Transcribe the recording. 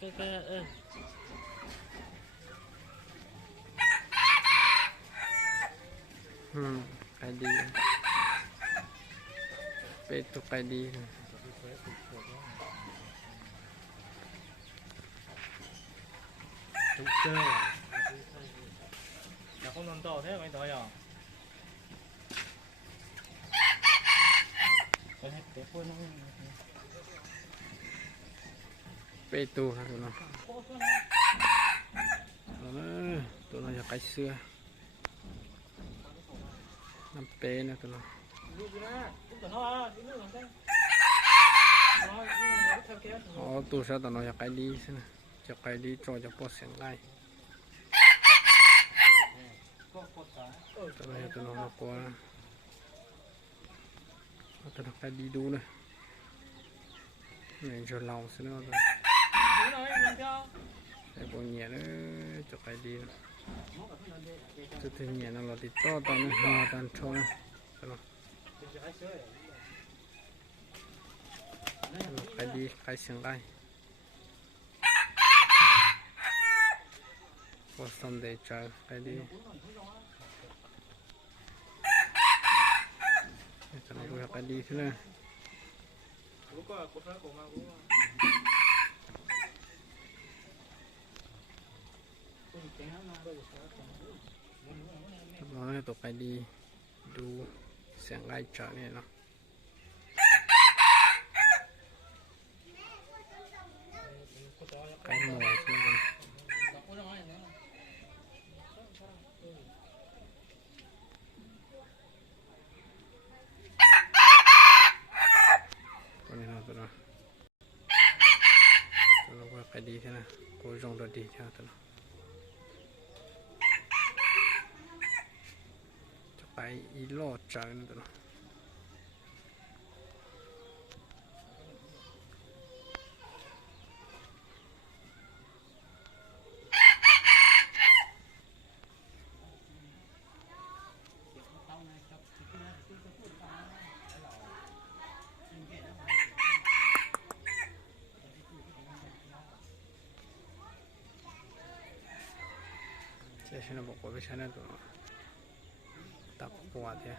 ก็ไก่ดีเป็ดตัวไก่ดีถูกเจออยากคนนอนต่อแท้ไหมต่อยอ่ะไปให้เป็ดพูดน้องเป็ดตัวครับตัวน้องตัวน้องอยากไก่เสื้อน้ำเป็ดนะตัวน้องอ๋อตัวเสื้อตัวน้องอยากไก่ดีใช่ไหมจะไก่ดีจอจะปลดเสียงไล่ตัวน้องตัวน้องน่ากลัวนะตัวน้องไก่ดีดูนะเนี่ยจะเล่าซะแล้วตัวไอ้พวกเนี่ยนะจะไก่ดีนะจะถึงเนี่ยนะเราติดต่อตอนนี้หาตอนช่วงนะตัวน้องไก่ดีไก่เสียงไล่พอสมเด็จใจไก่ดีตัวน้องอยากไก่ดีใช่ไหมน้อยตัวไก่ดีดูเสียงไล่จ่าเนี่ยเนาะไก่หมูใช่ไหมตัวนี้เนาะตัวน้องว่าไก่ดีใช่ไหมกูจงตัวดีใช่ไหมตัวน้องจะไปอีโลจ่าเนี่ยตัวน้องใช่ไหมบอกว่าไม่ใช่นั่นตัวน้องตับปวดเนี่ย